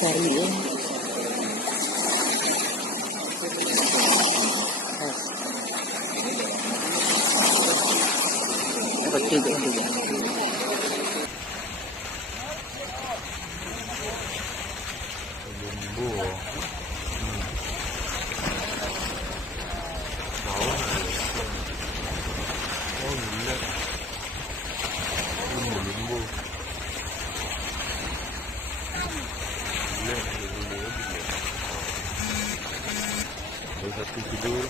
cariin. Dapat juga juga. Satu tidur.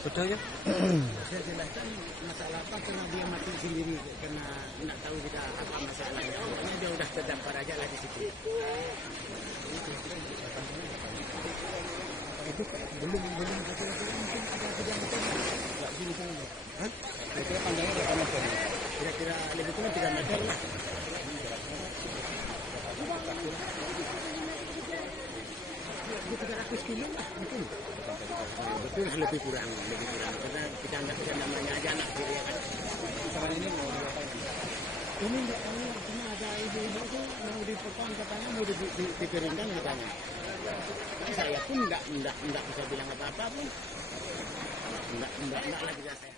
Betul ya? Saya jelaskan masalah apa karena dia mati sendiri karena tidak tahu kita apa masalahnya. Ini dia udah terdampar aja lah di situ. Itu belum betul mungkin ada 3 meter. Enggak gini kan? Hah? Kira panjangnya berapa meter? Kira-kira lebih kurang 3 meter lah. Itu 300 kilo lah mungkin. Betul lebih kurang karena kita nggak bisa namanya aja anak kiri ya kan. Sekarang ini mau diapain? Ini nggak tahu cuma ada ibu-ibu itu mau dipotong katanya mau dikeringkan katanya. Saya pun nggak bisa bilang apa-apa pun. Nggak lagi saya.